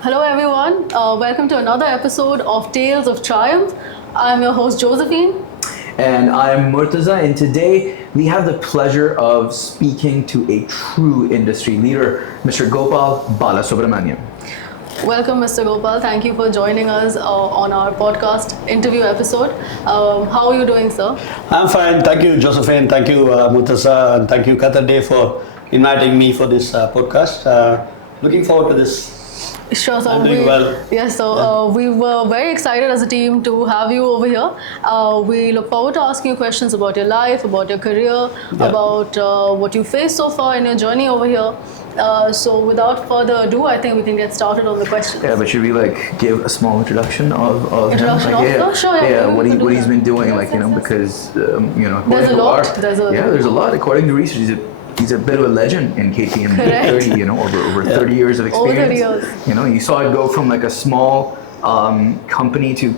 Hello everyone, welcome to another episode of Tales of Triumph. I'm your host Josephine. And I'm Murtaza, and today we have the pleasure of speaking to a true industry leader, Mr. Gopal Balasubramaniam. Welcome Mr. Gopal, thank you for joining us on our podcast interview episode. How are you doing, sir? I'm fine, thank you Josephine, thank you Murtaza, and thank you Qatar Day for inviting me for this podcast. Looking forward to this. Sure, so I'm doing well. Yes, so we were very excited as a team to have you over here. We look forward to asking you questions about your life, about your career, about what you faced so far in your journey over here. So without further ado, I think we can get started on the questions. Yeah, but should we give a small introduction of him? Oh, sure, what he's been doing, because there's a lot. There's a lot. According to research, he's a bit of a legend in KPMG. 30, over 30 years of experience. Over 30 years. You saw it go from a small company to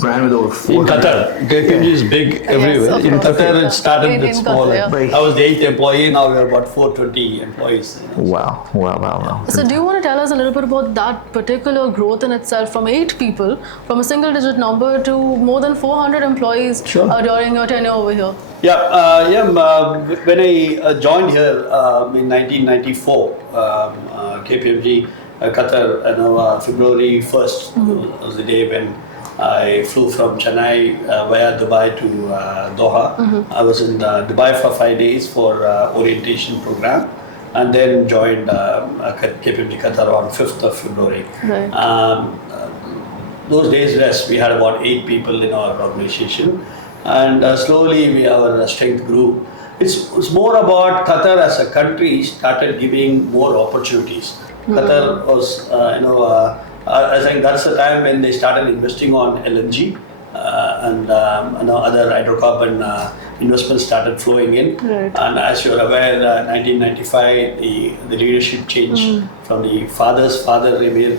brand with over 400. In Qatar, KPMG is big everywhere. Yes, in course, Qatar, it started in with small. Qatar, I was the 8th employee, now we're about 420 employees. Wow. So do you want to tell us a little bit about that particular growth in itself from 8 people, from a single digit number to more than 400 employees during your tenure over here? When I joined here in 1994, KPMG Qatar, February 1st was the day when I flew from Chennai via Dubai to Doha. I was in Dubai for 5 days for orientation program, and then joined KPMG Qatar on 5th of February. Right. Those days, we had about 8 people in our organization, and slowly our strength grew. It's more about Qatar as a country started giving more opportunities. Qatar was, I think that's the time when they started investing on LNG and other hydrocarbon investments started flowing in. Right. And as you're aware, 1995, the leadership changed from the father's father Emir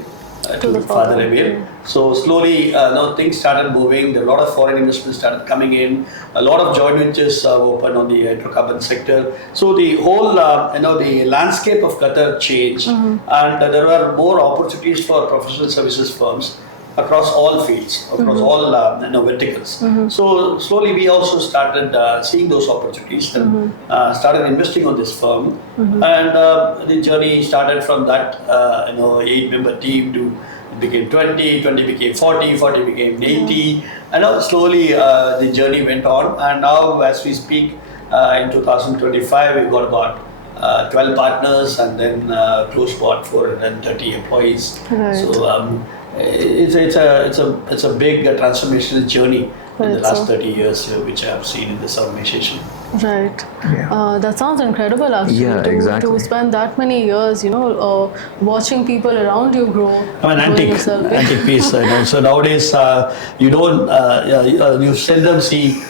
to the father Emir. So slowly, things started moving. There were a lot of foreign investments started coming in. A lot of joint ventures opened on the hydrocarbon sector. So the whole, the landscape of Qatar changed, and there were more opportunities for professional services firms across all fields, across all verticals. So slowly, we also started seeing those opportunities and started investing on this firm. And the journey started from that 8-member team to became 20 became 40 became 80, and now slowly the journey went on, and now as we speak in 2025 we've got about 12 partners and then close to about 430 employees. Right. So it's a big transformational journey in the last 30 years which I have seen in this organization. Right. Yeah. That sounds incredible actually. Yeah, exactly. To spend that many years, watching people around you grow. I'm an antique piece. So nowadays, you seldom see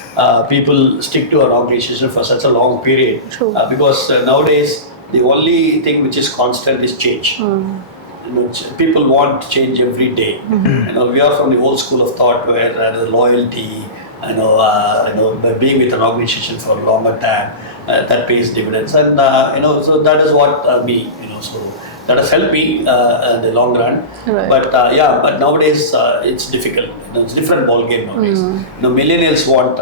people stick to an organization for such a long period. True. Because nowadays, the only thing which is constant is change. People want change every day. We are from the old school of thought where the loyalty, by being with an organization for a longer time, that pays dividends, and so that is what so that has helped me in the long run. Right. But but nowadays it's difficult. It's a different ball game nowadays. Millennials want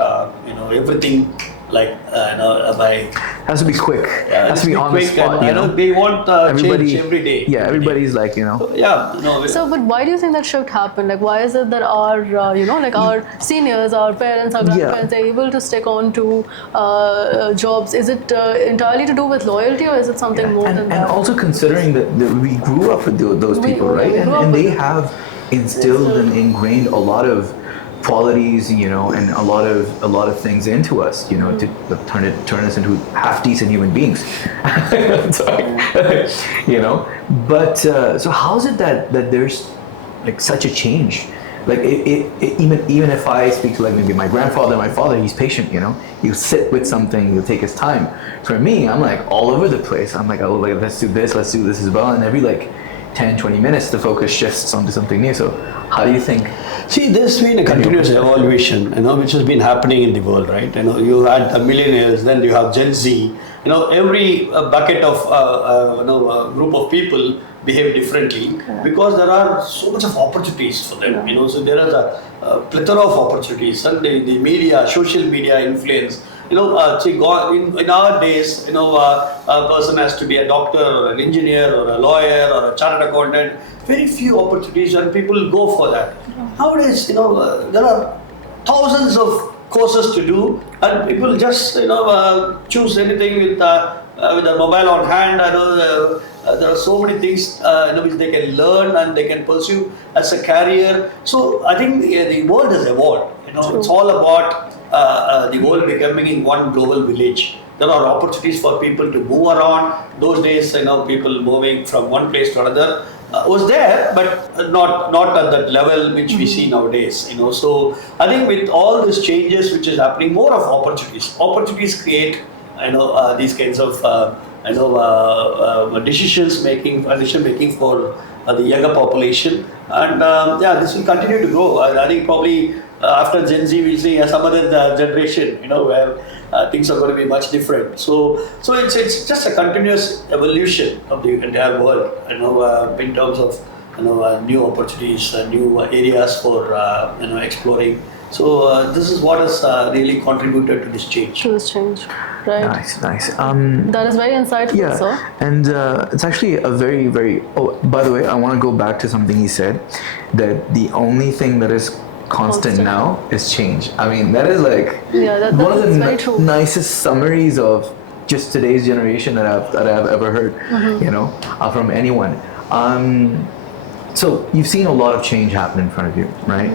everything by has to be quick. Has to be on the spot. They want change every day. Yeah, everybody's So, but why do you think that shift happened? Why is it that our, our seniors, our parents, our grandparents are able to stick on to jobs? Is it entirely to do with loyalty, or is it something more than that? And also considering that we grew up with those people, right? And they have instilled and ingrained a lot of qualities, and a lot of things into us, to turn us into half decent human beings. But so how is it that there's such a change? Even if I speak to maybe my grandfather, my father, he's patient. He'll sit with something, he'll take his time. For me, I'm all over the place. I'm let's do this as well, and every 10-20 minutes the focus shifts onto something new. So how do you think? See, there's been a continuous evolution, which has been happening in the world, right? You had the millennials, then you have Gen Z. Every bucket of group of people behave differently because there are so much of opportunities for them. So there is a plethora of opportunities, and the media, social media influence. In our days, a person has to be a doctor or an engineer or a lawyer or a chartered accountant. Very few opportunities, and people go for that. Nowadays, there are thousands of courses to do, and people just choose anything with a mobile on hand. There are so many things which they can learn and they can pursue as a career. So I think the world has evolved. It's all about the world becoming in one global village. There are opportunities for people to move around. Those days, people moving from one place to another was there, but not at that level which we see nowadays. So I think with all these changes which is happening, more of opportunities create these kinds of decision making for the younger population, and this will continue to grow. I think probably after Gen Z we'll see some other generation, where things are going to be much different. So it's just a continuous evolution of the entire world, in terms of new opportunities, new areas for exploring. So this is what has really contributed to this change. Right. Nice. That is very insightful, sir. And it's actually a very, very. Oh, by the way, I want to go back to something he said, that the only thing that is constant now is change. I mean, that is like one of the nicest summaries of just today's generation that I've ever heard. From anyone. So you've seen a lot of change happen in front of you, right?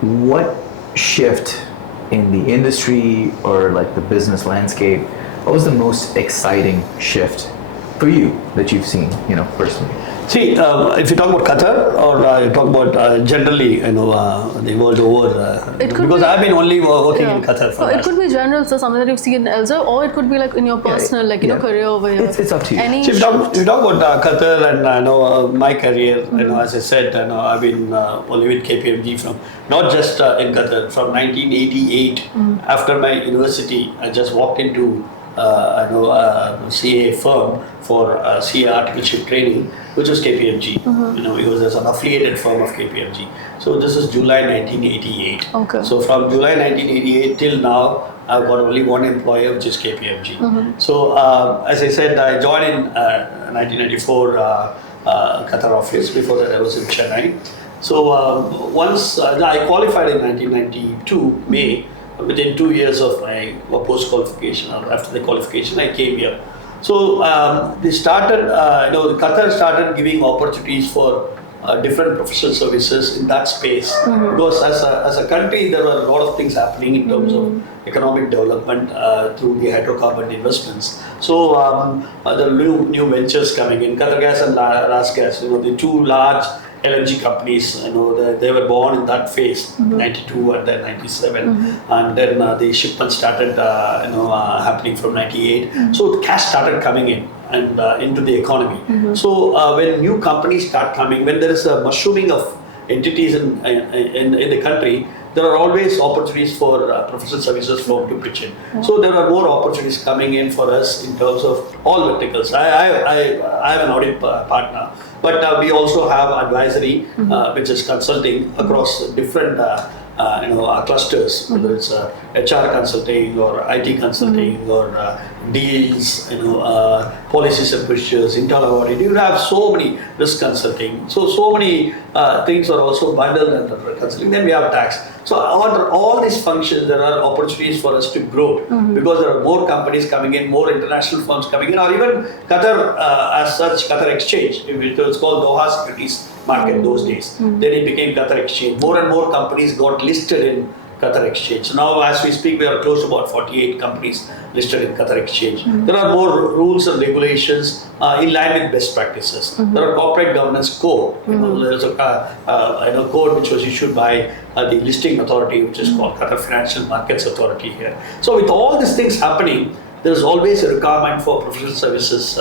What shift in the industry or like the business landscape, what was the most exciting shift for you that you've seen, personally? See, if you talk about Qatar or you talk about generally, the world over, because I've been only working in Qatar for it could be general, so something that you've seen elsewhere, or it could be like in your personal, career over here. It's up to you. So if you talk about Qatar and my career, as I said, I've been only with KPMG from not just in Qatar from 1988. After my university, I just walked into CA firm for CA articleship training, which was KPMG. It was an affiliated firm of KPMG. So this is July 1988. Okay. So from July 1988 till now, I've got only one employer, which is KPMG. So as I said, I joined in 1994 Qatar office. Before that, I was in Chennai. So once I qualified in 1992 May. Within 2 years of my post qualification, or after the qualification, I came here. So they started, Qatar started giving opportunities for different professional services in that space. Because as a country, there were a lot of things happening in terms of economic development through the hydrocarbon investments. So there are new ventures coming in. Qatar Gas and Ras Gas, the two large LNG companies, they were born in that phase, 92 and then 97, and then the shipment started, happening from 98. So cash started coming in and into the economy. So when new companies start coming, when there is a mushrooming of entities in the country, there are always opportunities for professional services firm to pitch in. So there are more opportunities coming in for us in terms of all verticals. I am an audit partner, but we also have advisory, which is consulting across different clusters, whether it's HR consulting or IT consulting or deals, policies and procedures, internal audit. You have so many risk consulting. So many things are also bundled under consulting. Then we have tax. So under all these functions, there are opportunities for us to grow because there are more companies coming in, more international firms coming in, or even Qatar as such, Qatar Exchange. It was called Doha Securities Market those days. Then it became Qatar Exchange. More and more companies got listed in Qatar Exchange. Now, as we speak, we are close to about 48 companies listed in Qatar Exchange. There are more rules and regulations in line with best practices. There are corporate governance code. There is a code which was issued by the listing authority, which is called Qatar Financial Markets Authority here. So, with all these things happening, there is always a requirement for professional services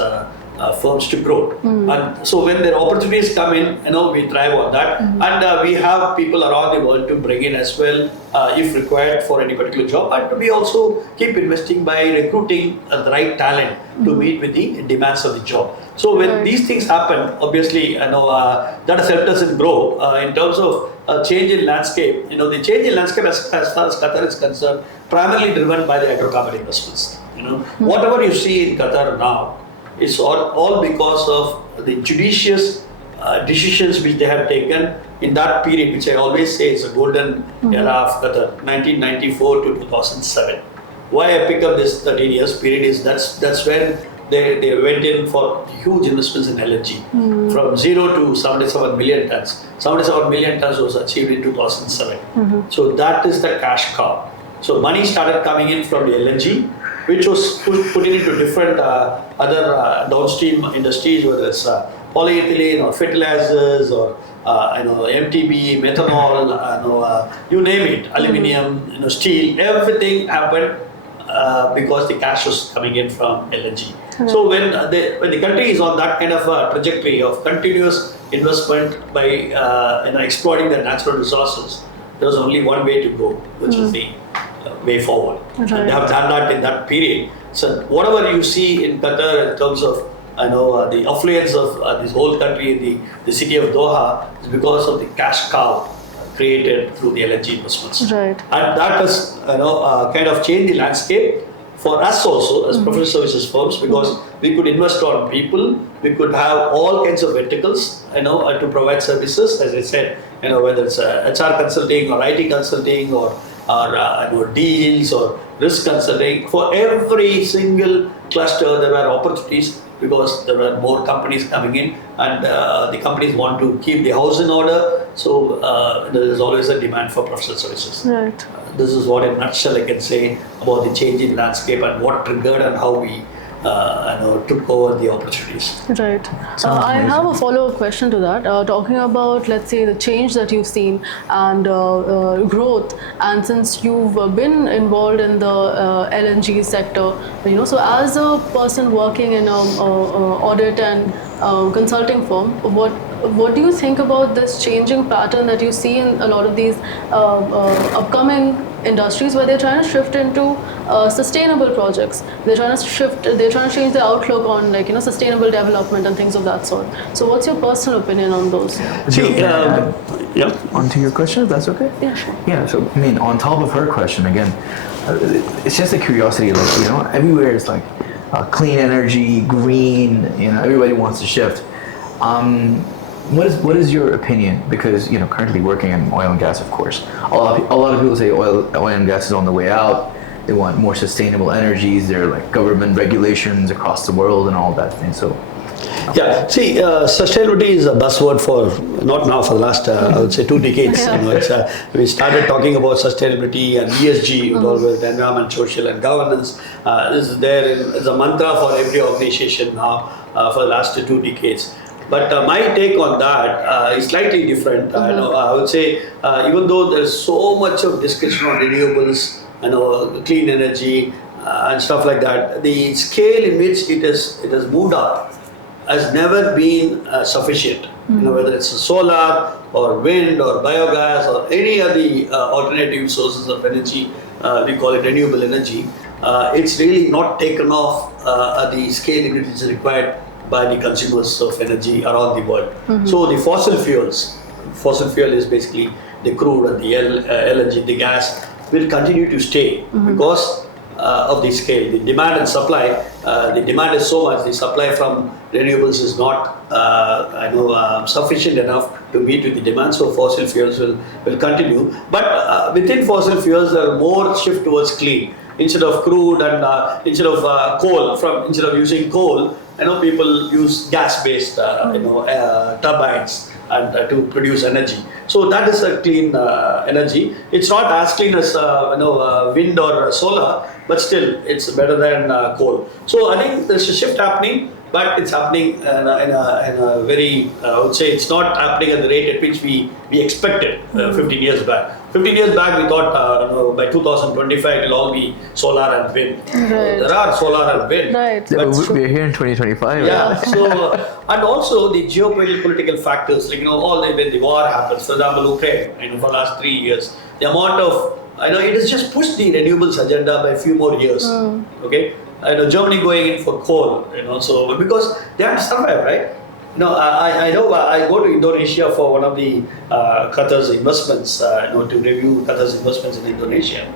firms to grow. And so when their opportunities come in, we thrive on that. And we have people around the world to bring in as well, if required for any particular job. And we also keep investing by recruiting the right talent to meet with the demands of the job. So when these things happen, obviously, that has helped us in grow in terms of change in landscape. The change in landscape as far as Qatar is concerned, primarily driven by the hydrocarbon investments. Whatever you see in Qatar now is all because of the judicious decisions which they have taken in that period, which I always say is a golden era of Qatar, 1994 to 2007. Why I pick up this 13 years period is that's when they went in for huge investments in LNG, from 0 to 77 million tons. 77 million tons was achieved in 2007. So that is the cash cow. So money started coming in from the LNG, which was put into different other downstream industries, whether it's polyethylene or fertilizers or MTB, methanol, you name it, aluminium, steel, everything happened because the cash was coming in from LNG. So when the country is on that kind of trajectory of continuous investment by exploiting the natural resources, there was only one way to go, which is the way forward. And they have done that in that period. So whatever you see in Qatar in terms of the affluence of this whole country, the city of Doha, is because of the cash cow created through the LNG investments. Right. And that has kind of changed the landscape for us also as professional services firms, because we could invest on people, we could have all kinds of verticals, to provide services. As I said, whether it's HR consulting or IT consulting or deals or risk consulting, for every single cluster there were opportunities, because there were more companies coming in, and the companies want to keep the house in order. So there is always a demand for professional services. Right. This is what in a nutshell I can say about the changing landscape and what triggered and how we took over the opportunities. Right. I have a follow-up question to that. Talking about, let's say, the change that you've seen and growth, and since you've been involved in the LNG sector, so as a person working in an audit and consulting firm, what do you think about this changing pattern that you see in a lot of these upcoming industries, where they're trying to shift into sustainable projects? They're trying to change the outlook on sustainable development and things of that sort. So what's your personal opinion on those? See, onto your question, if that's okay? Yeah, sure. Yeah, so on top of her question, again, it's just a curiosity, everywhere it's like clean energy, green, everybody wants to shift. What is your opinion? Because currently working in oil and gas, of course, a lot of people say oil and gas is on the way out. They want more sustainable energies. There are like government regulations across the world and all that thing. So yeah, see, sustainability is a buzzword for not now, for the last I would say 2 decades. We started talking about sustainability and ESG, involved with environment, social, and governance. This is there as a mantra for every organization now for the last 2 decades. But my take on that is slightly different. I would say, even though there's so much of discussion on renewables, clean energy and stuff like that, the scale in which it has moved up has never been sufficient. Whether it's solar or wind or biogas or any of the alternative sources of energy, we call it renewable energy. It's really not taken off at the scale in which is required by the consumers of energy around the world. So the fossil fuel is basically the crude and the LNG, the gas, will continue to stay because of the scale. The demand and supply, the demand is so much, the supply from renewables is not sufficient enough to meet with the demand, so fossil fuels will continue. But within fossil fuels, there are more shift towards clean. Instead of crude and instead of coal, instead of using coal, people use gas-based, turbines and to produce energy. So that is a clean energy. It's not as clean as wind or solar, but still it's better than coal. So I think there's a shift happening, but it's happening in a very, I would say it's not happening at the rate at which we expected 15 years back. 15 years back, we thought by 2025 it will all be solar and wind. Right. There are solar and wind. Right. yeah, we're here in 2025. Yeah. Right? So and also the geopolitical factors, when the war happens. For example, Ukraine. For the last 3 years, the amount of it has just pushed the renewables agenda by a few more years. Okay. Germany going in for coal, so because they have to survive, right? I know I go to Indonesia for one of the Qatar's investments, to review Qatar's investments in Indonesia.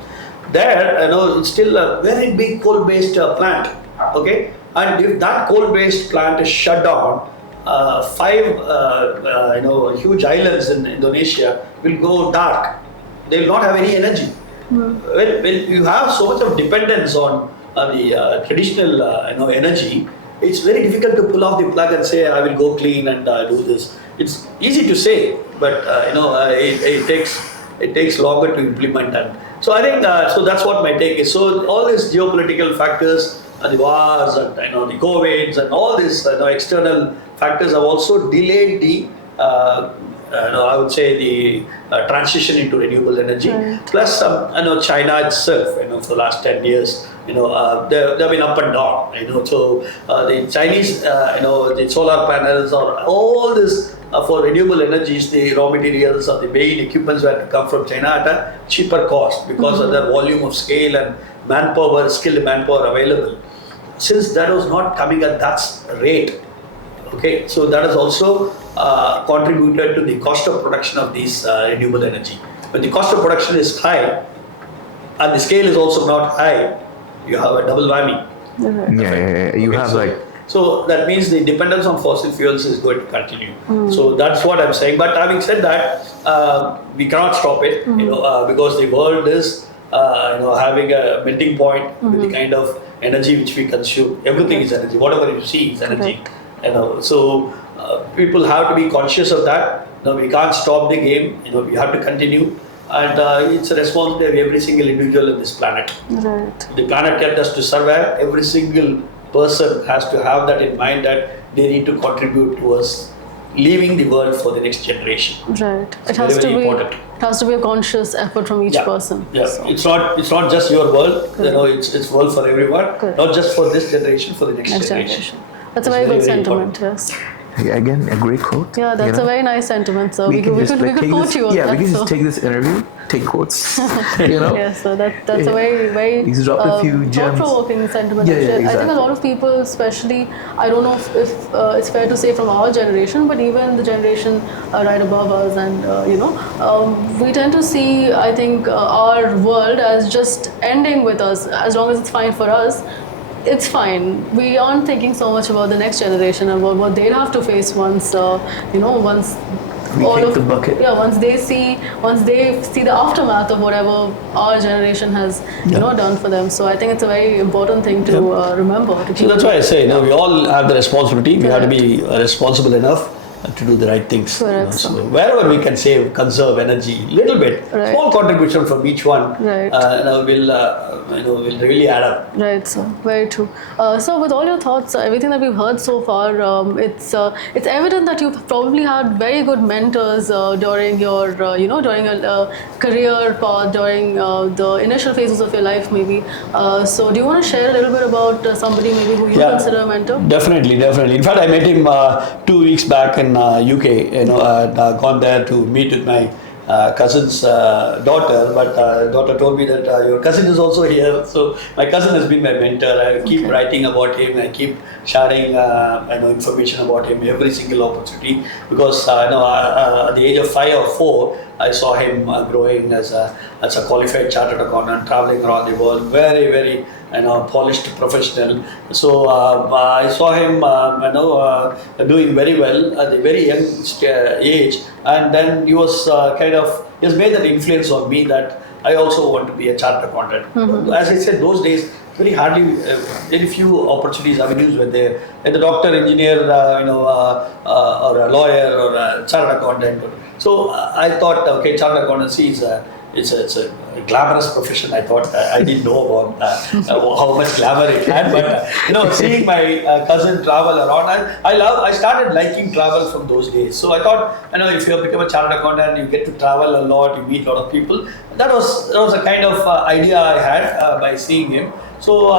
There, it's still a very big coal-based plant, okay? And if that coal-based plant is shut down, five, huge islands in Indonesia will go dark. They will not have any energy. When you have so much of dependence on the traditional, energy, it's very difficult to pull off the plug and say, I will go clean and do this. It's easy to say, but it takes longer to implement. And so I think so that's what my take is. So all these geopolitical factors, the wars and the COVIDs and all these external factors have also delayed the I would say the transition into renewable energy. Right. Plus, China itself, for the last 10 years, they've been up and down. So the Chinese, the solar panels or all this for renewable energies, the raw materials or the main equipments were to come from China at a cheaper cost because of the volume of scale and manpower, skilled manpower available. Since that was not coming at that rate, okay, so that has also contributed to the cost of production of these renewable energy. When the cost of production is high and the scale is also not high, you have a double whammy. Yeah. You have so, so that means the dependence on fossil fuels is going to continue. So that's what I'm saying. But having said that, we cannot stop it, because the world is, having a melting point with the kind of energy which we consume. Everything is energy. Whatever you see is energy. So people have to be conscious of that. We can't stop the game. We have to continue. And it's a responsibility of every single individual on this planet. Right. The planet kept us to survive. Every single person has to have that in mind, that they need to contribute towards leaving the world for the next generation. Right. It's very important. It has to be a conscious effort from each person. Yeah. So. It's not just your world. It's world for everyone. Correct. Not just for this generation, for the next generation. That's a very good sentiment. Yes. Again, a great quote. Yeah, that's a very nice sentiment. So we could quote you on that. Yeah, we can so. just take this interview, take quotes. Yes, so that's a very He's dropped a few gems. thought-provoking sentiment. Yeah, exactly. I think a lot of people, especially, I don't know if it's fair to say from our generation, but even the generation right above us, and we tend to see, I think, our world as just ending with us. As long as it's fine for us, it's fine. We aren't thinking so much about the next generation and about what they'll have to face once, once we all kick of the bucket. Yeah, once they see the aftermath of whatever our generation has, done for them. So I think it's a very important thing to remember. So that's why I say, we all have the responsibility. We have to be responsible enough to do the right things. Correct. So wherever we can save, conserve energy, little bit, small contribution from each one, will really add up. Right, so very true. So with all your thoughts, everything that we've heard so far, it's evident that you've probably had very good mentors during your career path, during the initial phases of your life, maybe. So do you want to share a little bit about somebody maybe who you consider a mentor? Definitely. In fact, I met him 2 weeks back in UK. I'd gone there to meet with my cousin's daughter, but daughter told me that your cousin is also here. So my cousin has been my mentor. I keep writing about him. I keep sharing information about him every single opportunity, because at the age of 5 or 4, I saw him growing as a qualified chartered accountant, traveling around the world, very, very polished professional. So I saw him doing very well at a very young age, and then he was he has made that influence on me that I also want to be a chartered accountant. As I said, those days very few opportunities, avenues were there. And the doctor, engineer, or a lawyer or a chartered accountant. So I thought, okay, chartered accountancy is it's a glamorous profession. I thought I didn't know about how much glamour it had, but seeing my cousin travel around, I started liking travel from those days. So I thought, if you become a chartered accountant, you get to travel a lot, you meet a lot of people. That was a kind of idea I had by seeing him. So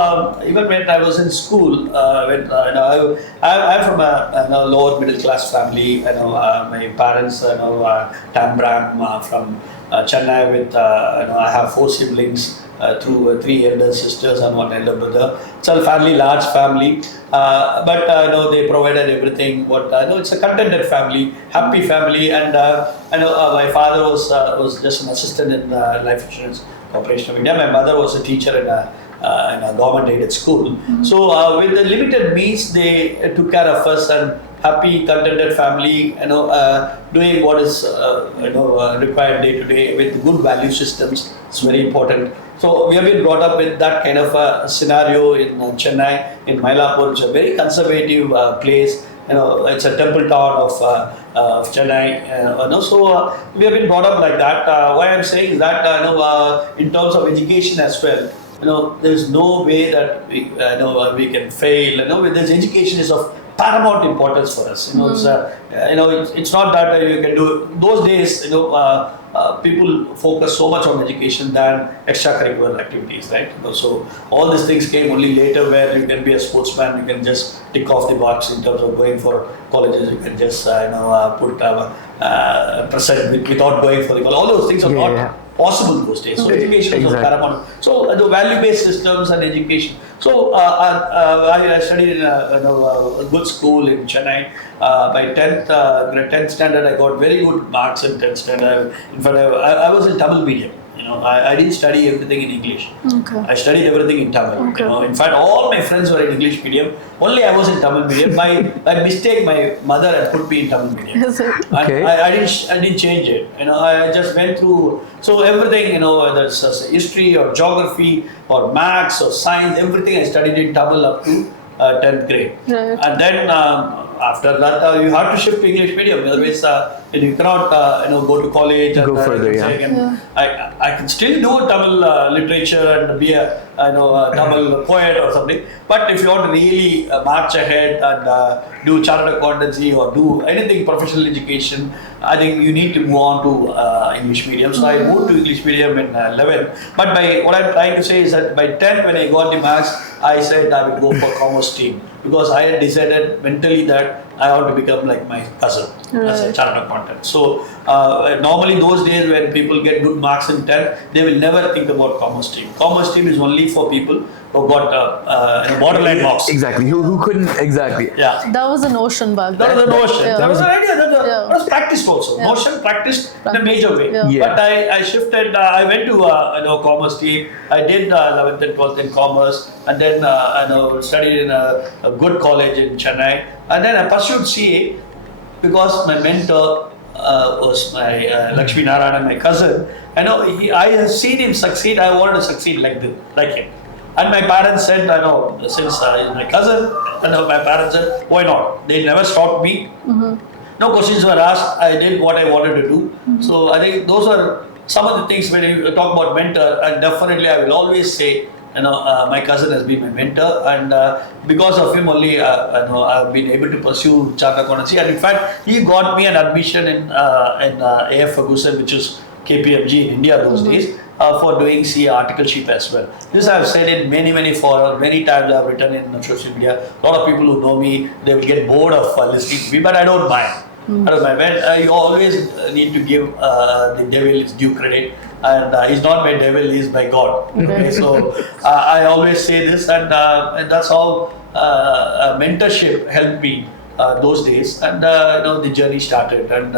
even when I was in school, I'm from a lower middle class family. My parents, Tambram from Chennai. With I have 4 siblings. through 3 elder sisters and 1 elder brother. It's a fairly large family, but they provided everything. It's a contented family, happy family, and my father was just an assistant in Life Insurance Corporation of India. My mother was a teacher in a government-aided school. So with the limited means, they took care of us, and happy, contented family, doing what is required day to day with good value systems. It's very important. So we have been brought up with that kind of a scenario in Chennai, in Mylapore, which is a very conservative place. It's a temple town of Chennai. So we have been brought up like that. Why I'm saying is that in terms of education as well, there's no way that we can fail. This education is of paramount importance for us. It's not that you can do those days. People focus so much on education than extracurricular activities, right? So all these things came only later, where you can be a sportsman, you can just tick off the box in terms of going for colleges, you can just put present without going for the college. All those things are not possible those days. So education is paramount. So the value-based systems and education. So I studied in a good school in Chennai. By 10th standard, I got very good marks in 10th standard. In fact, I was in Tamil medium. I didn't study everything in English. Okay. I studied everything in Tamil. Okay. In fact, all my friends were in English medium. Only I was in Tamil medium. By mistake, my mother had put me in Tamil medium. Okay. I didn't change it. I just went through. So everything, whether it's history or geography or maths or science, everything I studied in Tamil up to 10th grade. Right. And then after that, you have to shift to English medium. Otherwise, you cannot go to college and go further. I can still do Tamil literature and be a Tamil poet or something. But if you want to really march ahead and do chartered accountancy or do anything professional education, I think you need to move on to English medium. So I moved to English medium in 11. But what I'm trying to say is that by 10, when I got the marks, I said I would go for commerce stream, because I had decided mentally that I want to become like my cousin as a chartered accountant. So normally those days when people get good marks in 10, they will never think about commerce stream. Commerce stream is only for people who got borderline marks. Exactly. Who couldn't exactly. Yeah. That was the notion back then. That was the notion. That was the idea. That was practiced also. Notion practiced in a major way. But I shifted. I went to commerce stream. I did 11th and 12th in commerce, and then studied in a good college in Chennai, and then I pursued CA because my mentor was my Lakshmi Narayan, my cousin. I have seen him succeed. I wanted to succeed like him. And my parents said, since he's my cousin, my parents said, why not? They never stopped me. Mm-hmm. No questions were asked. I did what I wanted to do. Mm-hmm. So I think those are some of the things when you talk about mentor, and definitely I will always say, my cousin has been my mentor, and because of him only, I've been able to pursue chartered accountancy. And in fact, he got me an admission in AF Ferguson, which is KPMG in India those days, for doing CA articleship as well. This I've said in many forums, many times I've written in social media. A lot of people who know me, they will get bored of listening to me, but I don't mind. I don't mind. You always need to give the devil its due credit. And he's not my devil, he's my God. Okay? So I always say this, and that's how mentorship helped me those days, and the journey started, and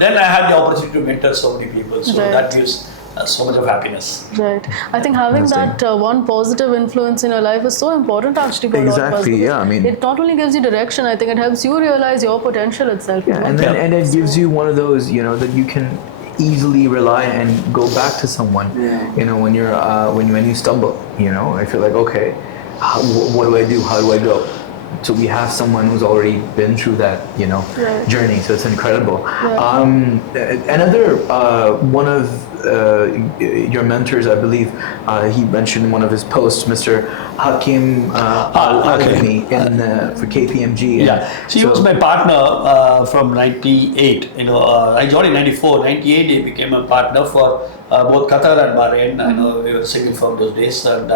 then I had the opportunity to mentor so many people. So that gives so much of happiness. Right. I think having that one positive influence in your life is so important actually for a lot of us. Yeah, I mean, it not only gives you direction, I think it helps you realize your potential itself. Yeah, and it gives you one of those, that you can easily rely and go back to someone. When you're when you stumble, I feel like, okay, what do I do? How do I go? So we have someone who's already been through that, journey. So it's incredible. Another one of your mentors, I believe, he mentioned in one of his posts, Mr. Hakim Al-Alimi for KPMG. So he was my partner from 98. I joined in 94. 98, he became a partner for both Qatar and Bahrain. We were single from those days, and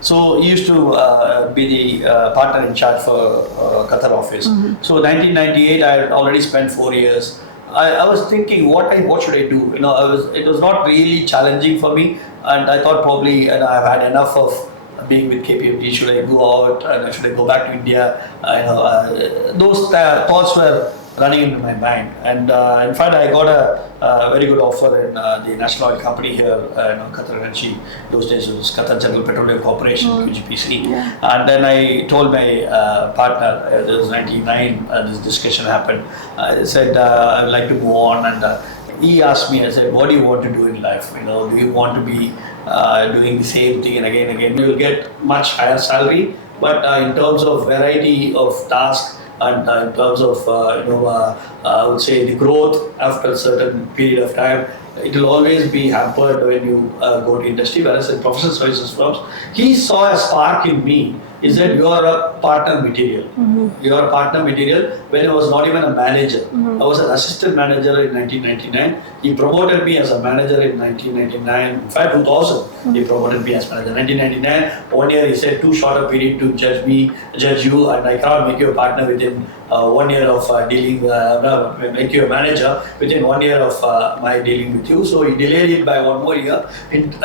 so he used to be the partner in charge for Qatar office. So 1998, I had already spent 4 years I was thinking what should I do? It was not really challenging for me, and I thought probably I've had enough of being with KPMG. Should I go out and should I go back to India? Those thoughts were running into my mind, and in fact I got a very good offer in the national oil company here, Qatar Energy. Those days it was Qatar General Petroleum Corporation, QGPC. And then I told my partner, it was 99, this discussion happened. I said I would like to go on, and he asked me, I said, what do you want to do in life? Do you want to be doing the same thing and again? You will get much higher salary, but in terms of variety of tasks, and in terms of I would say the growth after a certain period of time, it will always be hampered when you go to industry. Whereas in professional services firms, he saw a spark in me. He said, you are a partner material. You are a partner material when I was not even a manager. I was an assistant manager in 1999. He promoted me as a manager in 1999. In fact, 2000, he promoted me as manager. 1999, 1 year he said, too short a period to judge you, and I cannot make you a partner within 1 year of dealing, make you a manager within 1 year of my dealing with you. So he delayed it by 1 more year.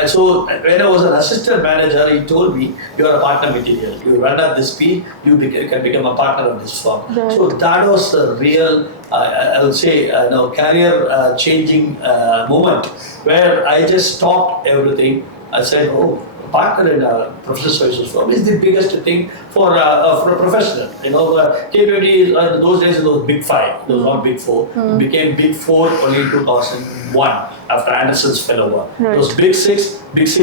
So when I was an assistant manager, he told me, you are a partner material. You run at this speed, you can become a partner of this firm. Right. So that was the real, I would say, career changing moment where I just stopped everything. I said, oh, partner in a professional services firm is the biggest thing for a professional. KPMG in those days it was Big Five, it was not Big Four. It became Big Four only in 2001 after Anderson's fell over. Right. It was Big Six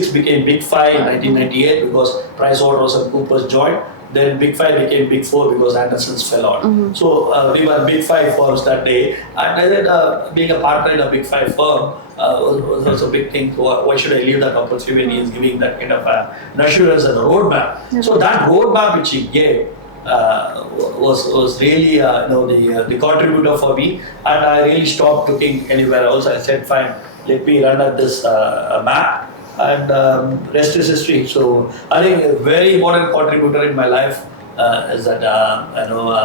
became Big Five in 1998 because PricewaterhouseCoopers joined. Then Big Five became Big Four because Anderson's fell out. So we were Big Five firms that day. And I said, being a partner in a Big Five firm was a big thing. Why should I leave that opportunity when he is giving that kind of an assurance and a roadmap? So that roadmap which he gave was really the contributor for me, and I really stopped looking anywhere else. I said, fine, let me run at this map. And rest is history. So I think a very important contributor in my life is that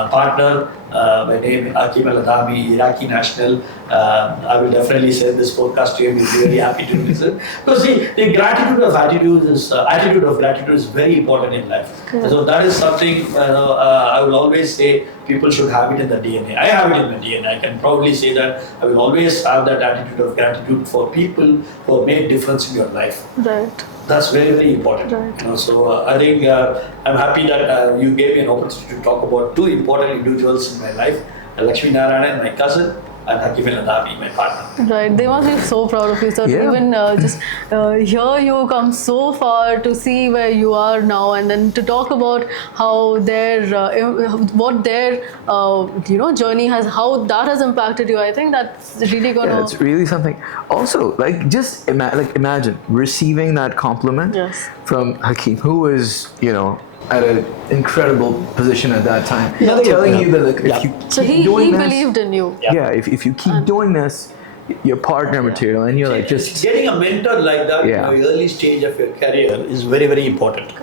partner by name Hakim Al-Adami, Iraqi national. I will definitely send this podcast to him. He'll be very happy to listen. Because see, the attitude of gratitude is very important in life. Okay. So that is something I will always say people should have it in the DNA. I have it in my DNA. I can proudly say that I will always have that attitude of gratitude for people who have made difference in your life. Right. That's very, very important. Right. So I think I'm happy that you gave me an opportunity to talk about two important individuals in my life, Lakshmi Narayanan, my cousin, and Hakim Al-Adami, my partner. Right, they must be so proud of you, sir. Yeah. Even just here you come so far to see where you are now, and then to talk about how what their journey has, how that has impacted you. I think that's really gonna. Yeah, it's really something. Also, just imagine receiving that compliment from Hakim, who was at an incredible position at that time. Yeah. Telling you that if you keep doing this, believed in you. Yeah, if you keep doing this, your partner material, and you're just getting a mentor like that in the early stage of your career is very, very important.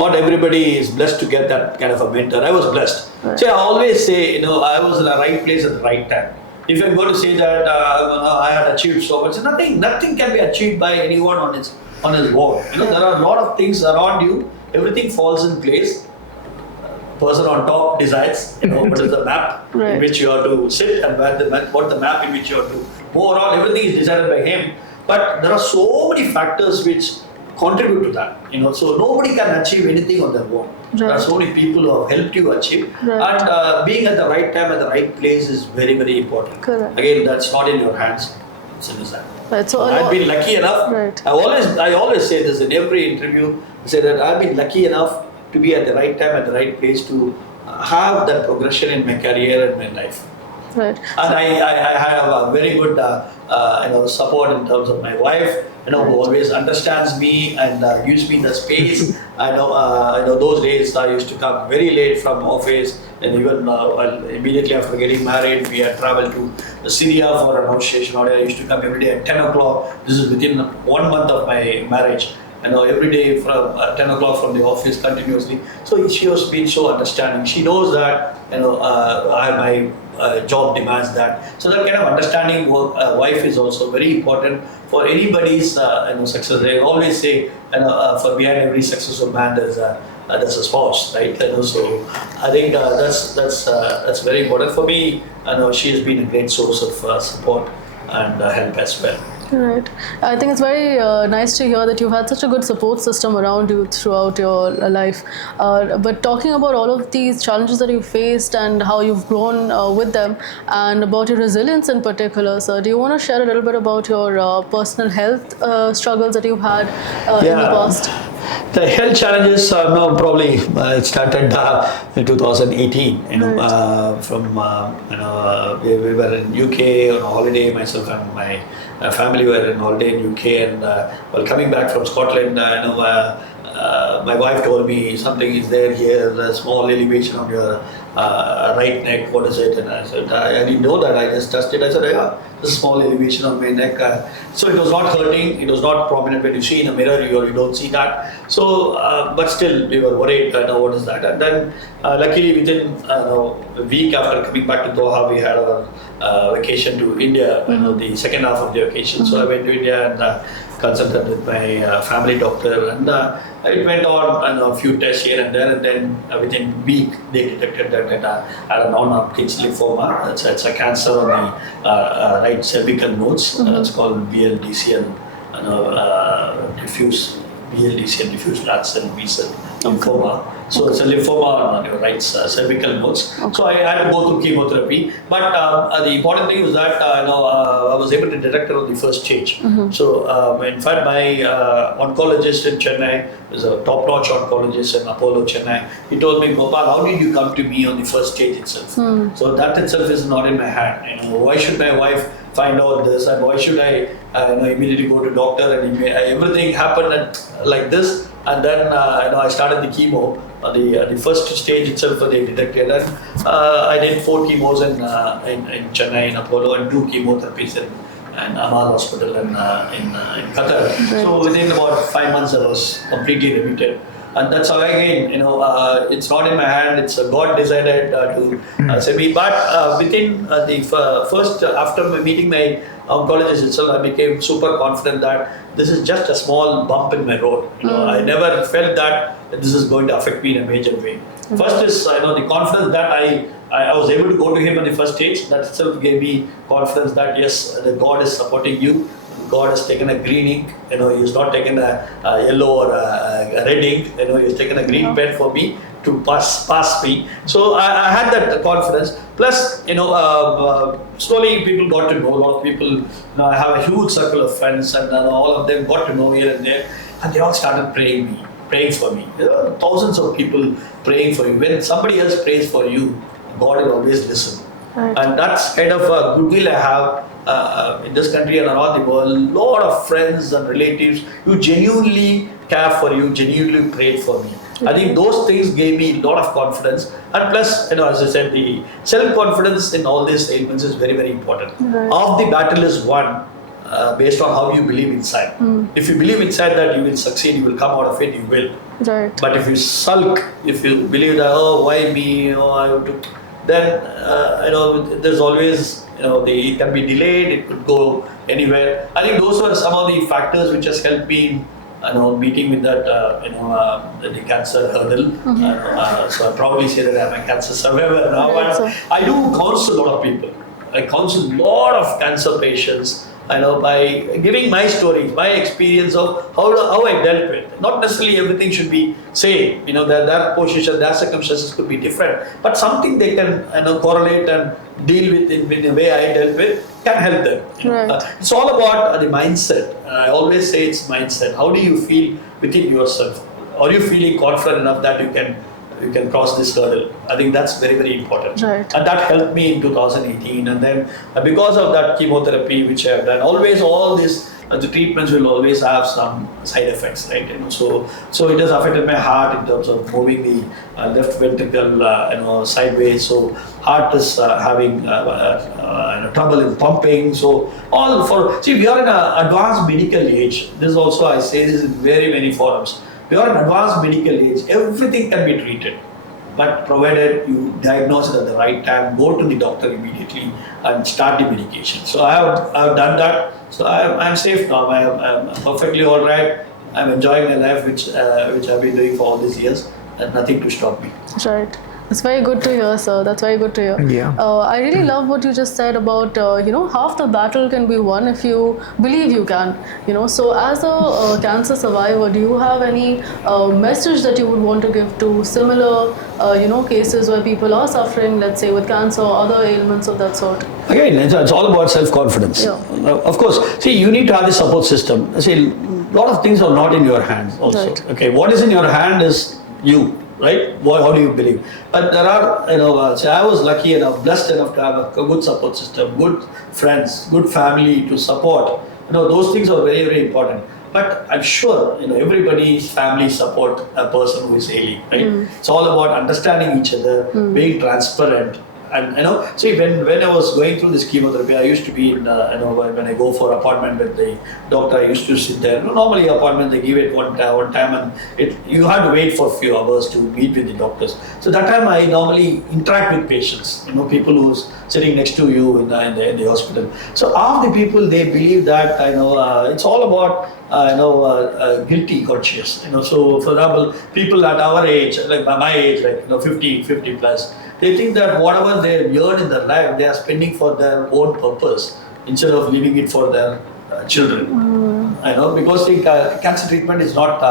Not everybody is blessed to get that kind of a mentor. I was blessed. Right. So I always say, I was in the right place at the right time. If I'm going to say that I had achieved so much, nothing can be achieved by anyone on his own. There are a lot of things around you. Everything falls in place. Person on top decides, what is the map in which you are to sit and what the map in which you are to move around. Everything is decided by him. But there are so many factors which contribute to that. So nobody can achieve anything on their own. Right. There are so many people who have helped you achieve. Right. And being at the right time at the right place is very, very important. Correct. Again, that's not in your hands. It's in his hand. Right. So I've been lucky enough. Right. I always say this in every interview. I say that I've been lucky enough to be at the right time at the right place to have that progression in my career and my life. Right. And I have a very good support in terms of my wife, who always understands me and gives me the space. I know those days I used to come very late from office, and even immediately after getting married, we had traveled to Syria for an association. I used to come every day at 10 o'clock. This is within 1 month of my marriage. every day from 10 o'clock from the office continuously. So she has been so understanding. She knows that my job demands that. So that kind of understanding wife is also very important for anybody's success. They always say for behind every successful man there's a spouse, right? So I think that's very important for me. She has been a great source of support and help as well. Right. I think it's very nice to hear that you've had such a good support system around you throughout your life. But talking about all of these challenges that you faced and how you've grown with them, and about your resilience in particular, sir, do you want to share a little bit about your personal health struggles that you've had in the past? The health challenges probably it started in 2018. We were in UK on holiday. Myself and my family were on holiday in UK, and while coming back from Scotland, my wife told me something is there here, a small elevation on your right neck. What is it? And I said, I didn't know that. I just touched it. I said, yeah, this small elevation on my neck. So it was not hurting. It was not prominent. When you see in a mirror, you don't see that. So, but still, we were worried. What is that? And then, luckily, within a week after coming back to Doha, we had our vacation to India. The second half of the vacation. So I went to India and consulted with my family doctor, and it went on a few tests here and there, and then within a week they detected that I had a non-Hodgkin's lymphoma. It's a cancer on the right cervical nodes. It's called BLDCL, diffuse large cell B cell lymphoma. So it's a lymphoma on your right cervical nodes. So I had to go through chemotherapy. But the important thing was that I was able to detect it on the first stage. So in fact, my oncologist in Chennai is a top-notch oncologist in Apollo Chennai. He told me, Gopal, how did you come to me on the first stage itself? So that itself is not in my hand. Why should my wife find out this, and why should I immediately go to doctor, and everything happened like this, and then I started the chemo. The first stage itself they detected, and I did 4 chemos in Chennai in Apollo, and 2 chemotherapies in Amal Hospital in Qatar. Right. So within about 5 months I was completely remitted. And that's how again, it's not in my hand. It's God decided to send me. But within the first, after meeting my oncologist itself, I became super confident that this is just a small bump in my road. I never felt that this is going to affect me in a major way. First is the confidence that I was able to go to him on the first stage. That itself gave me confidence that yes, God is supporting you. God has taken a green ink, He's not taken a yellow or a red ink, He's taken a green pen for me to pass me. So I had that confidence. Plus, slowly people got to know a lot of people. I have a huge circle of friends, and all of them got to know here and there, and they all started praying for me. Thousands of people praying for you. When somebody else prays for you, God will always listen. Right. And that's kind of a goodwill I have in this country and around the world. A lot of friends and relatives who genuinely care for you, genuinely prayed for me. I think those things gave me a lot of confidence. And plus, as I said, the self-confidence in all these ailments is very, very important. Right. Half the battle is won based on how you believe inside. If you believe inside that you will succeed, you will come out of it, you will. Right. But if you sulk, if you believe that, why me, I have to, then there's always it can be delayed, it could go anywhere. I think those were some of the factors which has helped me meeting with that the cancer hurdle. So I probably say that I'm a cancer survivor now. Right, I do counsel a lot of people. I counsel a lot of cancer patients by giving my stories, my experience of how I dealt with it. Not necessarily everything should be same. Their position, their circumstances could be different, but something they can correlate and deal with in the way I dealt with can help them. Right. It's all about the mindset. I always say it's mindset. How do you feel within yourself? Are you feeling confident enough that you can can cross this hurdle. I think that's very, very important. Right. And that helped me in 2018. And then because of that chemotherapy which I have done, always all this the treatments will always have some side effects, right? So it has affected my heart in terms of moving the left ventricle, sideways. So heart is having trouble in pumping. So we are in an advanced medical age. This also I say this in very many forums. We are in advanced medical age. Everything can be treated, but provided you diagnose it at the right time, go to the doctor immediately and start the medication. So I have done that. So I'm safe now. I'm perfectly all right. I'm enjoying my life, which I've been doing for all these years, and nothing to stop me. Right. That's very good to hear, sir. That's very good to hear. Yeah. I really love what you just said about, half the battle can be won if you believe you can. So as a cancer survivor, do you have any message that you would want to give to similar, cases where people are suffering, let's say with cancer or other ailments of that sort? Again, it's all about self-confidence. Yeah. Of course, see, you need to have the support system. See, a lot of things are not in your hands also. Right. Okay, what is in your hand is you. Right? How do you believe? But there are, I was lucky enough, blessed enough to have a good support system, good friends, good family to support. Those things are very, very important. But I'm sure, everybody's family support a person who is ailing, right? It's all about understanding each other, being transparent. And see, when I was going through this chemotherapy, I used to be in, when I go for appointment with the doctor, I used to sit there. Normally appointment they give it one time, and you have to wait for a few hours to meet with the doctors. So that time I normally interact with patients, people who's sitting next to you in the hospital. So half the people, they believe that it's all about guilty conscious. So for example, people at our age, like my age, like 50 plus. They think that whatever they earn in their life, they are spending for their own purpose instead of leaving it for their children. Because the cancer treatment is not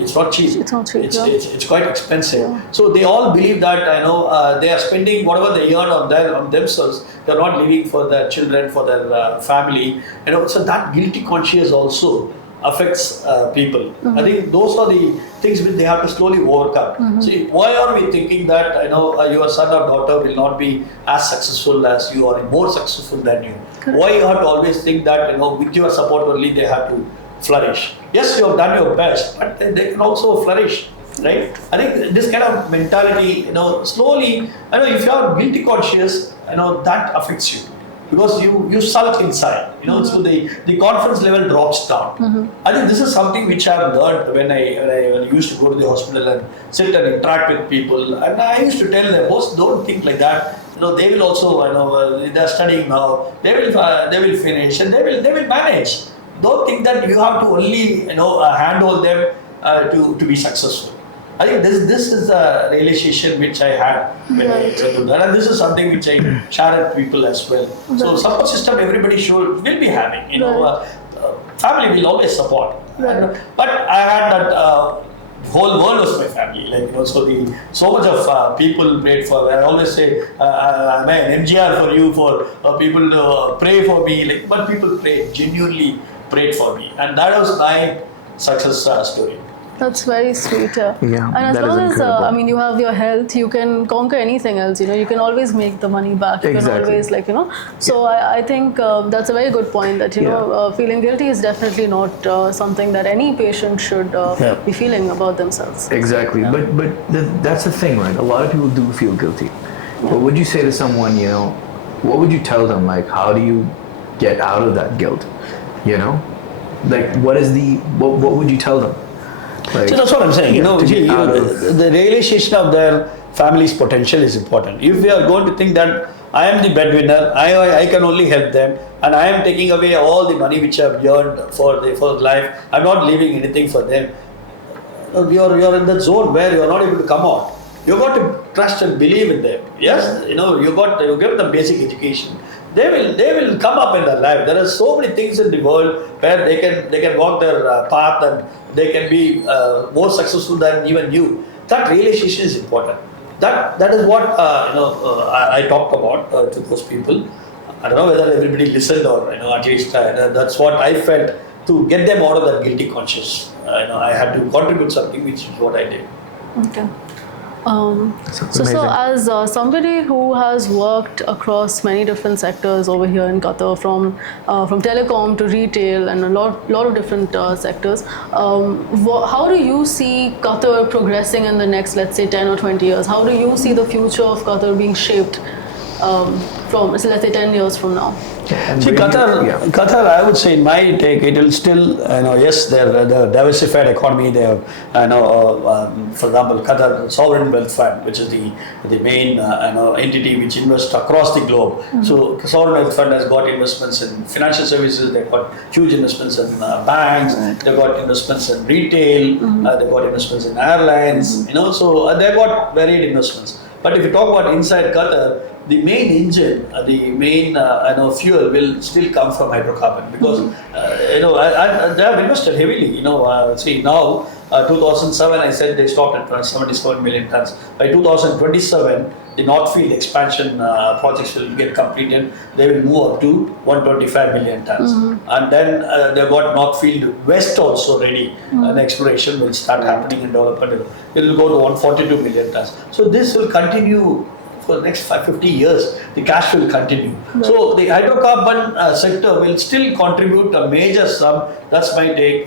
it's not cheap. It's not cheap. It's quite expensive. Yeah. So they all believe that they are spending whatever they earn on themselves. They are not leaving for their children, for their family. So that guilty conscience also affects people. I think those are the things which they have to slowly overcome. See, why are we thinking that your son or daughter will not be as successful as you or more successful than you? Correct. Why you have to always think that with your support only they have to flourish? Yes, you have done your best, but they can also flourish, right? I think this kind of mentality, slowly, if you are guilty conscious, that affects you. Because you sulk inside, so the confidence level drops down. I think this is something which I have learned when I used to go to the hospital and sit and interact with people. And I used to tell them, boss, don't think like that. They will also, they're studying now. They will finish and they will manage. Don't think that you have to only, handhold them to be successful. I think this is a realization which I had when I went through that, and this is something which I share with people as well. Right. So support system everybody will be having. Family will always support. Right. But I had that whole world was my family. So much of people prayed for. I always say, I'm an MGR for you, for people to pray for me. But people genuinely prayed for me, and that was my success story. That's very sweet. Yeah, and as that is long as incredible. you have your health, you can conquer anything else. You can always make the money back. You Exactly. can always So I think that's a very good point. That feeling guilty is definitely not something that any patient should be feeling about themselves. Exactly. Yeah. But that's the thing, right? A lot of people do feel guilty. What would you say to someone? What would you tell them? Like, how do you get out of that guilt? Like, what would you tell them? Like, So that's what I'm saying. The realization of their family's potential is important. If we are going to think that I am the breadwinner, I can only help them, and I am taking away all the money which I have earned for life, I'm not leaving anything for them. You're in that zone where you're not able to come out. You got to trust and believe in them. Yes, you give them basic education. They will come up in their life. There are so many things in the world where they can walk their path and they can be more successful than even you. That realization is important. That is what I talked about to those people. I don't know whether everybody listened or at least that's what I felt to get them out of that guilty conscience. I had to contribute something, which is what I did. Okay. So as somebody who has worked across many different sectors over here in Qatar, from telecom to retail and a lot of different sectors, how do you see Qatar progressing in the next, let's say, 10 or 20 years? How do you see the future of Qatar being shaped from, let's say, 10 years from now? See, Qatar, I would say in my take, it will still, yes, they're a diversified economy. They have, for example, Qatar Sovereign Wealth Fund, which is the main, entity which invests across the globe. Mm-hmm. So, Sovereign Wealth Fund has got investments in financial services. They've got huge investments in banks. Right. They've got investments in retail. Mm-hmm. They've got investments in airlines. Mm-hmm. So they've got varied investments. But if you talk about inside Qatar, the main engine, the main fuel will still come from hydrocarbon because they have invested heavily. See now, 2007 I said they stopped at 77 million tons. By 2027, the North Field expansion projects will get completed. They will move up to 125 million tons, and then they've got North Field West also ready. And exploration will start happening in development. It will go to 142 million tons. So this will continue. For the next 50 years, the cash will continue. Right. So the hydrocarbon sector will still contribute a major sum. That's my take,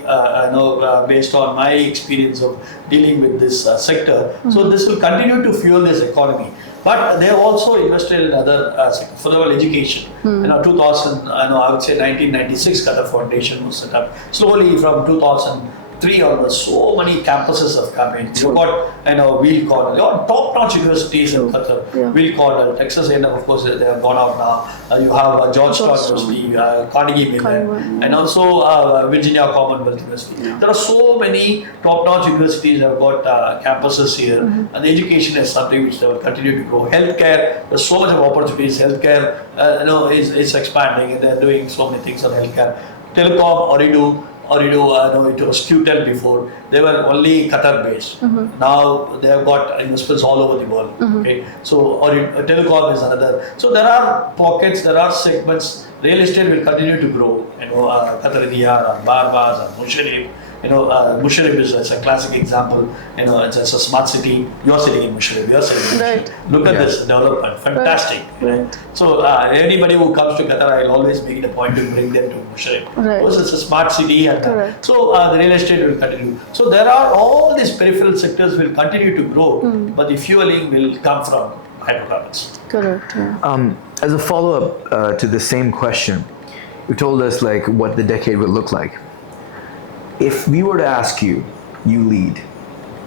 based on my experience of dealing with this sector. Mm-hmm. So this will continue to fuel this economy. But they have also invested in other sectors. For example, education. 2000, I would say 1996, Qatar Foundation was set up. Slowly from 2003 onwards, so many campuses have come in. You've got, Wheel Cornell, top-notch universities in Qatar. Yeah. Wheel Cornell, Texas A&M, of course, they have gone out now. You have Georgetown University, Carnegie Mellon, and also Virginia Commonwealth University. Yeah. There are so many top-notch universities that have got campuses here, and the education is something which they will continue to grow. Healthcare, there's so much of opportunities. Healthcare, is expanding, and they're doing so many things on healthcare. Telecom, it was QTEL before. They were only Qatar based. Now they have got investments all over the world. Okay, so telecom is another. So there are pockets, there are segments. Real estate will continue to grow. Qatar Diyar, Barbas, Musharraf. Musharraf is a classic example. It's a smart city. You're sitting in Musharraf. You're sitting in Musharraf. Look at this development. Fantastic. Right. So anybody who comes to Qatar, I'll always make it a point to bring them to Musharraf. Because it's a smart city. And so the real estate will continue. So there are all these peripheral sectors will continue to grow, but the fueling will come from hydrocarbons. Correct. Yeah. As a follow-up to the same question, you told us like what the decade would look like. If we were to ask you, you lead,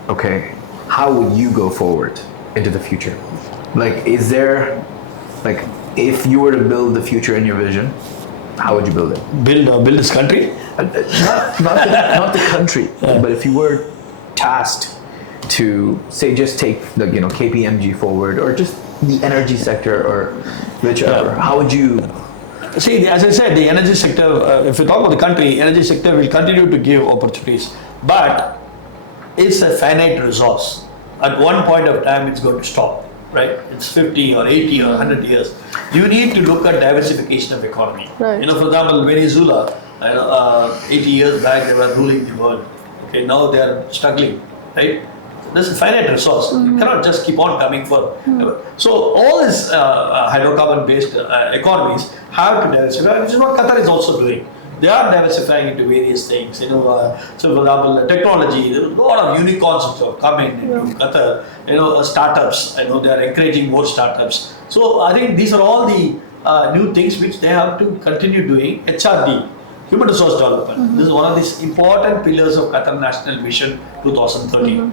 okay, how would you go forward into the future? Like, is there, like, if you were to build the future in your vision, how would you build it? Build this country? Not the country, but if you were tasked to, say, just take the, KPMG forward, or just the energy sector, or whichever, how would you? See, as I said, the energy sector, if you talk about the country, energy sector will continue to give opportunities, but it's a finite resource. At one point of time, it's going to stop, right? It's 50 or 80 or 100 years. You need to look at diversification of economy. Right. For example, Venezuela, 80 years back, they were ruling the world. Okay, now they are struggling, right? This is a finite resource. You cannot just keep on coming for. So all these hydrocarbon-based economies have to diversify, which is what Qatar is also doing. They are diversifying into various things. So for example, technology. There are a lot of unicorns which have come into Qatar. Startups. They are encouraging more startups. So I think these are all the new things which they have to continue doing. HRD. Human resource development. This is one of these important pillars of Qatar National Vision 2030.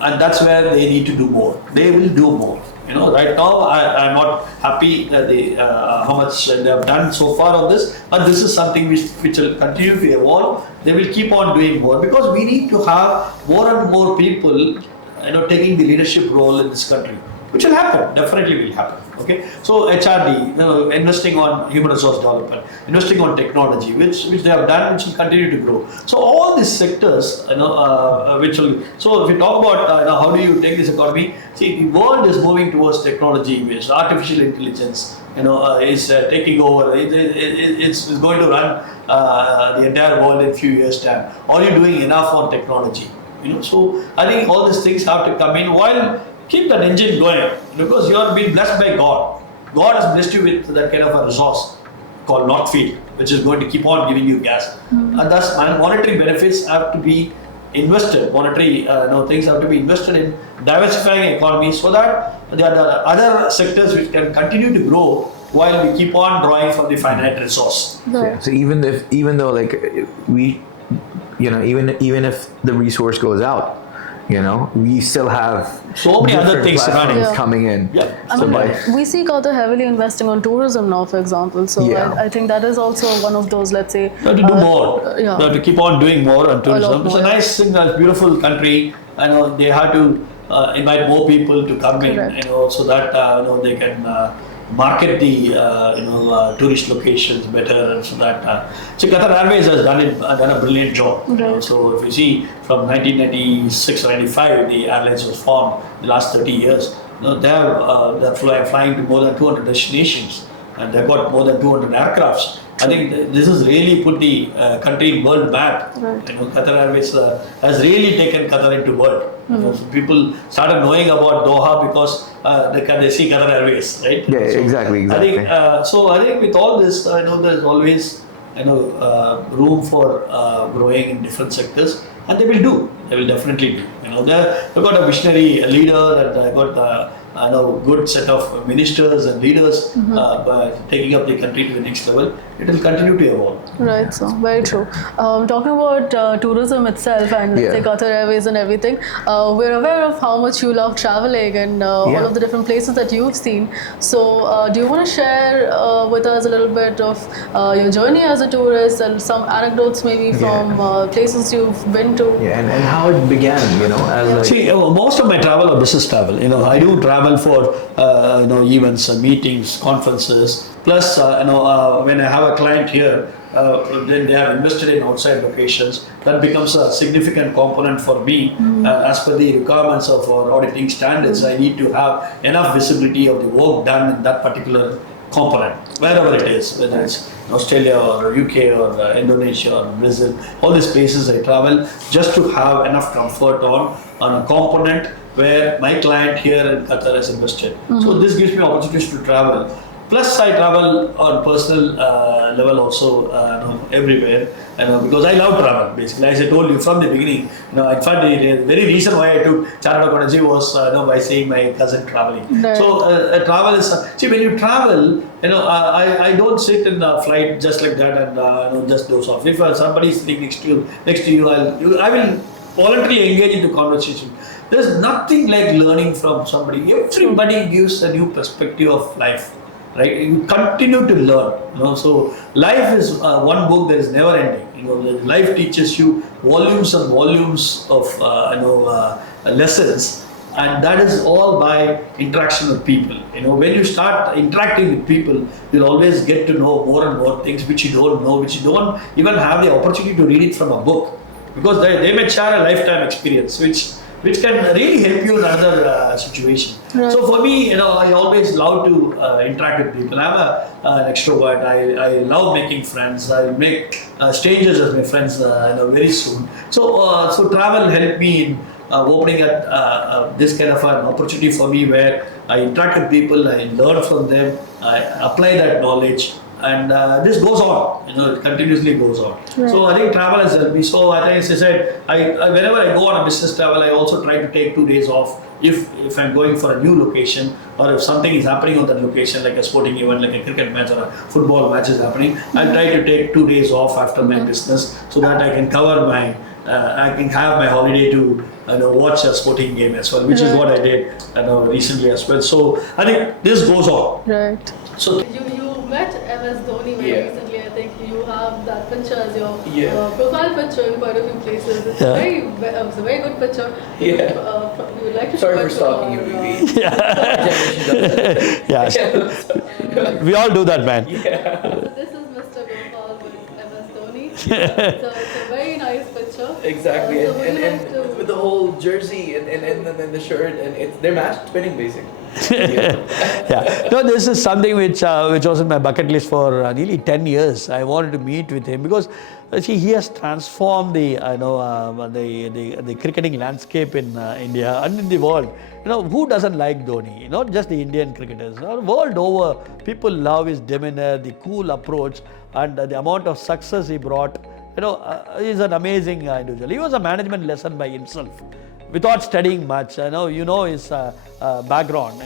And that's where they need to do more. They will do more. Right now I'm not happy that how much they have done so far on this, but this is something which will continue to evolve. They will keep on doing more because we need to have more and more people, taking the leadership role in this country, which will happen. Definitely will happen. Okay, so HRD, investing on human resource development, investing on technology, which they have done, which will continue to grow. So all these sectors, which will. So if you talk about how do you take this economy? See, the world is moving towards technology, which artificial intelligence, is taking over. It's going to run the entire world in a few years' time. Are you doing enough on technology? So I think all these things have to come in while keep that engine going, because you are being blessed by God. God has blessed you with that kind of a resource called Northfield, which is going to keep on giving you gas. And thus, monetary benefits have to be invested. Monetary things have to be invested in diversifying economy, so that there are other sectors which can continue to grow while we keep on drawing from the finite resource. Right. So even though like we, even if the resource goes out, we still have So many other different things platforms running. Yeah. coming in. Yeah. I So mean, we see Qatar heavily investing on tourism now, for example. So Yeah. I think that is also one of those, let's say. We have to do more. Yeah. We have to keep on doing more on tourism. more, It's a yeah. nice thing, a beautiful country. I know they have to invite more people to come in, Correct. so that they can market the tourist locations better, and so that. So Qatar Airways has done a brilliant job. Right. So if you see from 1996 or 95, the airlines was formed. The last 30 years, they're flying to more than 200 destinations, and they've got more than 200 aircrafts. I think this has really put the country in world map. Right. Qatar Airways has really taken Qatar into world. So people started knowing about Doha because they see Qatar Airways, right? Yeah, So exactly. I think with all this, there's always room for growing in different sectors, and they will do. They will definitely do. They've got a visionary leader, and they've got good set of ministers and leaders taking up the country to the next level. It will continue to evolve. Right, so very true. Talking about tourism itself and let's say Yeah. Qatar Airways and everything, we're aware of how much you love traveling and all of the different places that you've seen. So, do you want to share with us a little bit of your journey as a tourist and some anecdotes maybe from places you've been to? Yeah, and how it began, as like, See, most of my travel are business travel. I do travel for events, meetings, conferences. Plus, when I have a client here, then they have invested in outside locations. That becomes a significant component for me. As per the requirements of our auditing standards, I need to have enough visibility of the work done in that particular component, wherever it is, whether it's Australia or UK or Indonesia or Brazil. All these places I travel just to have enough comfort on a component where my client here in Qatar has invested. So this gives me opportunities to travel. Plus, I travel on personal level also, everywhere. Because I love travel. Basically, as I told you from the beginning, in fact, the very reason why I took Chartered Accountancy was by seeing my cousin traveling. Right. So travel is see, when you travel, I don't sit in a flight just like that and just doze off. If somebody is sitting next to you, I will voluntarily engage into conversation. There's nothing like learning from somebody. Everybody gives a new perspective of life. Right, you continue to learn. So life is one book that is never ending. Life teaches you volumes and volumes of lessons, and that is all by interaction with people. When you start interacting with people, you'll always get to know more and more things which you don't know, which you don't even have the opportunity to read it from a book, because they may share a lifetime experience, which can really help you in another situation. Right. So for me, I always love to interact with people. I'm an extrovert. I love making friends. I make strangers as my friends very soon. So travel helped me in opening up this kind of an opportunity for me, where I interact with people, I learn from them, I apply that knowledge. And this goes on, it continuously goes on. Right. So I think travel has helped me. So I think, as I said, whenever I go on a business travel, I also try to take 2 days off if I'm going for a new location, or if something is happening on that location, like a sporting event, like a cricket match or a football match is happening. I try to take 2 days off after my business, so that I can cover I can have my holiday to watch a sporting game as well, which is what I did recently as well. So I think this goes on. Right. So You met MS Dhoni very Yeah. recently. I think you have that picture as your Yeah. profile picture in quite a few places. It's a very good picture. Yeah. You would like to Sorry show for it to stalking you, our, BB. yes, we all do that, man. This is Mr. Gopal with MS Dhoni. So it's a very nice picture. Exactly, So would you like to? with the whole jersey and the shirt, and they're matched twinning basically. Yeah. No, this is something which was in my bucket list for nearly 10 years. I wanted to meet with him because see, he has transformed the cricketing landscape in India and in the world. Who doesn't like Dhoni? Not just the Indian cricketers. World over, people love his demeanor, the cool approach, and the amount of success he brought. He's an amazing individual. He was a management lesson by himself, without studying much. His background.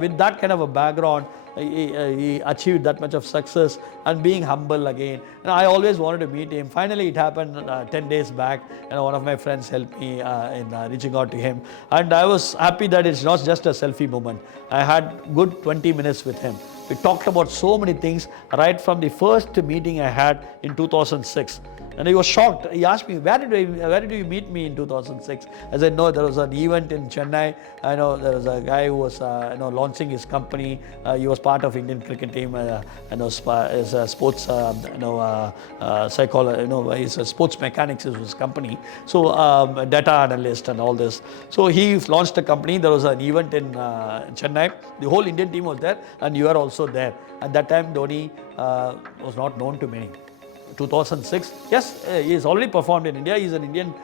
With that kind of a background, he achieved that much of success and being humble again. I always wanted to meet him. Finally, it happened 10 days back. One of my friends helped me in reaching out to him, and I was happy that it's not just a selfie moment. I had good 20 minutes with him. We talked about so many things right from the first meeting I had in 2006. And he was shocked. He asked me, where did you meet me in 2006? I said, no, there was an event in Chennai. I know there was a guy who was launching his company. He was part of Indian cricket team. Is a sports psychology. He's a sports mechanics is his company. So data analyst and all this. So he launched a company. There was an event in Chennai. The whole Indian team was there, and you were also there. At that time, Dhoni was not known to many. 2006, yes, he has already performed in India. He's an Indian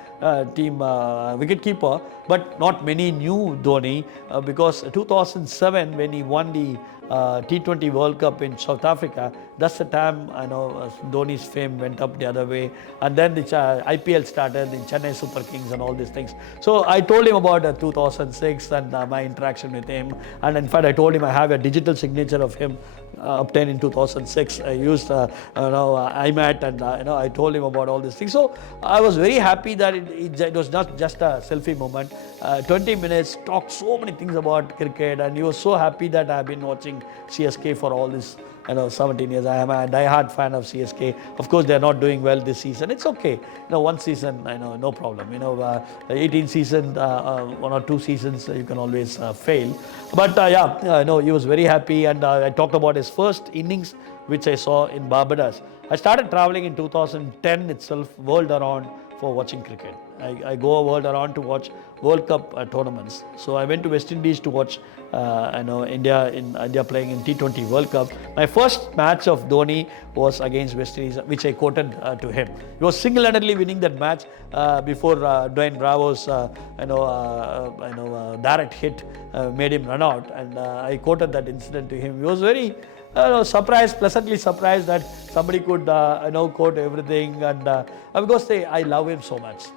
team wicketkeeper, but not many knew Dhoni because 2007, when he won the T20 World Cup in South Africa, that's the time Dhoni's fame went up the other way. And then the IPL started, the Chennai Super Kings and all these things. So I told him about 2006 and my interaction with him. And in fact, I told him I have a digital signature of him obtained in 2006. I used IMAT, and I told him about all these things. So I was very happy that it was not just a selfie moment. 20 minutes, talked so many things about cricket, and he was so happy that I've been watching CSK for all this 17 years. I am a die-hard fan of CSK. Of course, they're not doing well this season. It's okay. One season, no problem. 18 seasons, 1 or 2 seasons, you can always fail. But he was very happy, and I talked about his first innings, which I saw in Barbados. I started traveling in 2010 itself, world around, for watching cricket. I go world around to watch World Cup tournaments. So I went to West Indies to watch India playing in T20 World Cup. My first match of Dhoni was against West Indies, which I quoted to him. He was single-handedly winning that match before Dwayne Bravo's direct hit made him run out, and I quoted that incident to him. He was very pleasantly surprised that somebody could quote everything, and because I love him so much.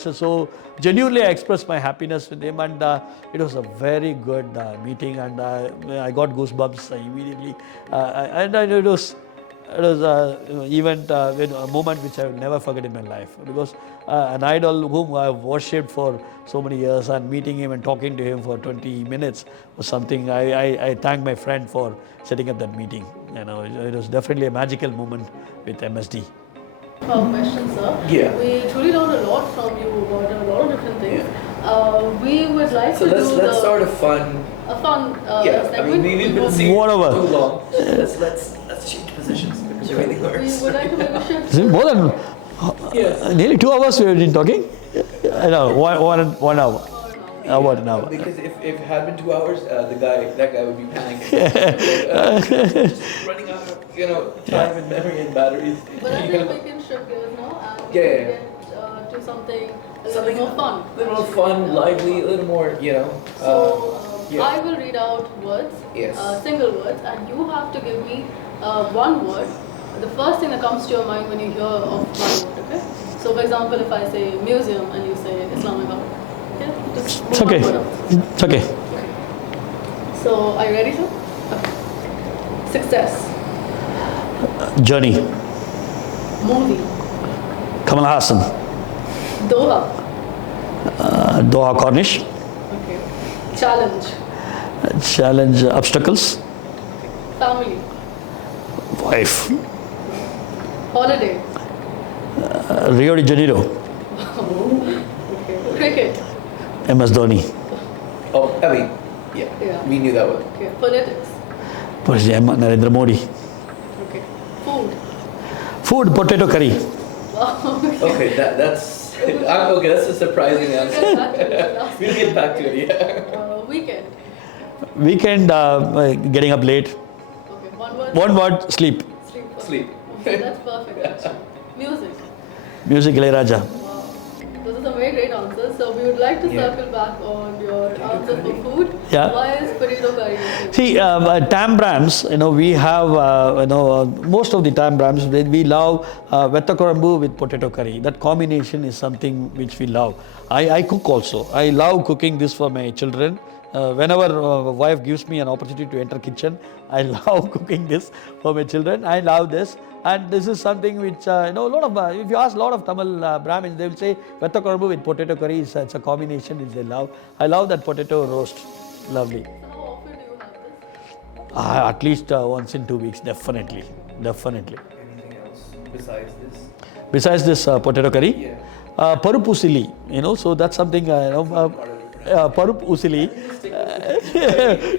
So genuinely I expressed my happiness with him, and it was a very good meeting, and I got goosebumps immediately. It was a moment which I will never forget in my life, because an idol whom I have worshipped for so many years, and meeting him and talking to him for 20 minutes was something. I thank my friend for setting up that meeting. It was definitely a magical moment with MSD. Question, sir. Yeah. We truly learned a lot from you about a lot of different things. We would like to let's start a fun. segment. We've been seeing Whatever. too long. Let's change positions because it really We hurts. would like to make a shift. Is it more than nearly 2 hours we have been talking? I know, 1 hour. What now? Because if it had been 2 hours, that guy would be panicking. Just running out of time and memory and batteries. But I think we can shift gears now and we Yeah, can yeah. get to something a little more fun. A little more fun, lively, a little more, So yeah. I will read out words, Yes. single words, and you have to give me one word, the first thing that comes to your mind when you hear of one word, okay? So for example, if I say museum and you say Islamabad, okay? Just It's okay. one word out. It's okay. So are you ready, sir? Okay. Success. Journey. Movie. Kamal Hassan. Doha. Doha Cornish. Okay. Challenge. Challenge obstacles. Family. Wife. Holiday. Rio de Janeiro. Okay. Cricket. MS Dhoni. Oh, I mean, Yeah. we knew that one. Okay. Politics. President Narendra Modi. Okay. Food. Food, potato curry. Wow. Okay, that's okay. That's a surprising answer. We'll get back to it. We'll get back to it. Yeah. Weekend. Weekend, getting up late. Okay, one word. One word, sleep. Sleep. Sleep. Okay, that's perfect actually. Music. Music, Ilayaraja. Wow. Those are some very great answers. So we would like to circle back on your answer for food. Yeah. Why is potato curry your favorite? See, Tam Brahms, we have, most of the Tam Brahms, we love Vettakorambu with potato curry. That combination is something which we love. I cook also. I love cooking this for my children. Whenever wife gives me an opportunity to enter kitchen, I love cooking this for my children. I love this. And this is something which, a lot of, if you ask a lot of Tamil Brahmins, they will say Vettakorambu with potato curry, it's a combination which they love. I love that potato roast. Lovely. So how often do you have this? At least once in 2 weeks, definitely. Definitely. Anything else besides this? Besides this potato curry, Yeah. Parup usili, so that's something, Parup usili.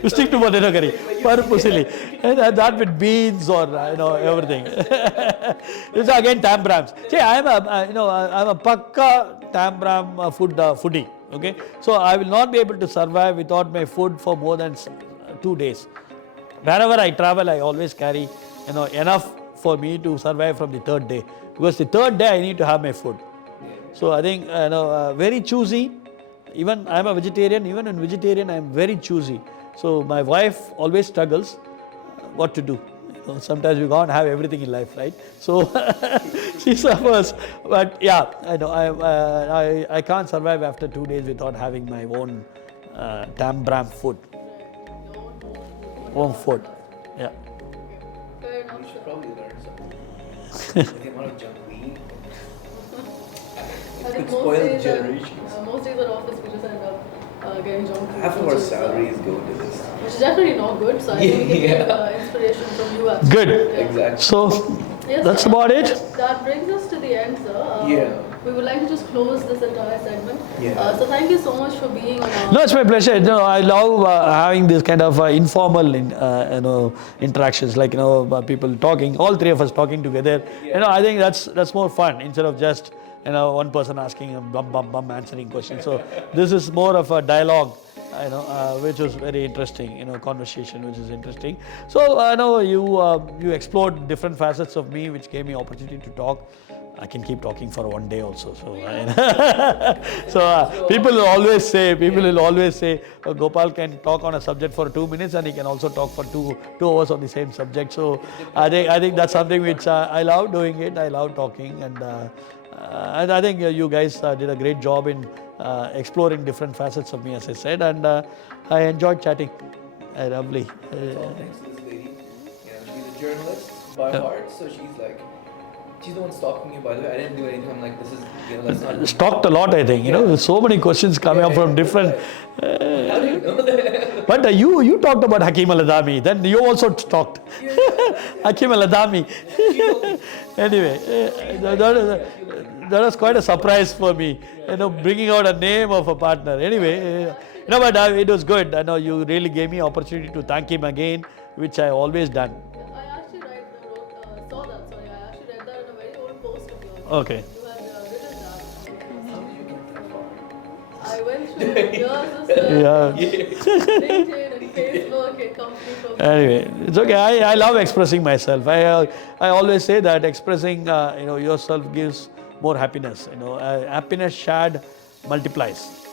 You stick to potato curry. Parup usili. And that with beans or, everything. This is again Tam Brahms. See, I'm a pakka Tam Brahm foodie. Okay, so I will not be able to survive without my food for more than 2 days. Wherever I travel, I always carry, enough for me to survive from the third day. Because the third day I need to have my food. So I think, very choosy. Even I'm a vegetarian. Even in vegetarian, I'm very choosy. So my wife always struggles what to do. Sometimes we can't have everything in life, right? So she suffers. But yeah, I know I can't survive after 2 days without having my own Tam Bram food. Own food. Yeah. Fair enough. You should probably learn something. With the amount of junk we eat, I it think could spoil the generation. most days at office we just end up getting junk food. Half of our which is, salaries go to this. which is definitely not good. So I think we can take inspiration from you actually. Good. Yeah. Exactly. So Yes, that's sir. about it. That brings us to the end, sir. Yeah. We would like to just close this entire segment. Yeah. So thank you so much for being on our... No, it's my pleasure. I love having this kind of informal, interactions, like people talking, all three of us talking together. I think that's more fun instead of just one person asking and bum answering questions. So this is more of a dialogue, which was very interesting. Conversation which is interesting. So I know you explored different facets of me, which gave me opportunity to talk. I can keep talking for 1 day also. So, people will always say, Gopal can talk on a subject for 2 minutes and he can also talk for two hours on the same subject. So I think that's something which I love doing it. I love talking, and I think you guys did a great job in exploring different facets of me, as I said, and I enjoyed chatting. Lovely. Thanks to this lady. She's a journalist by heart, so she's the one stalking you, by the way. I didn't do anything. I'm like, this is, let's not. Stalked a lot, I think. There's so many questions coming up from different. How do you know that? But you talked about Hakim Al-Adami. Then you also talked. Hakim Al-Adami. Anyway, that was quite a surprise for me. Bringing out a name of a partner. Anyway, but it was good. I know you really gave me opportunity to thank him again, which I always done. I actually saw that. Sorry, I actually read that in a very old post of yours. Okay. You had written that. I went through years of LinkedIn and Facebook and company profiles. Anyway, it's okay. I love expressing myself. I always say that expressing yourself gives more happiness. Happiness shared multiplies.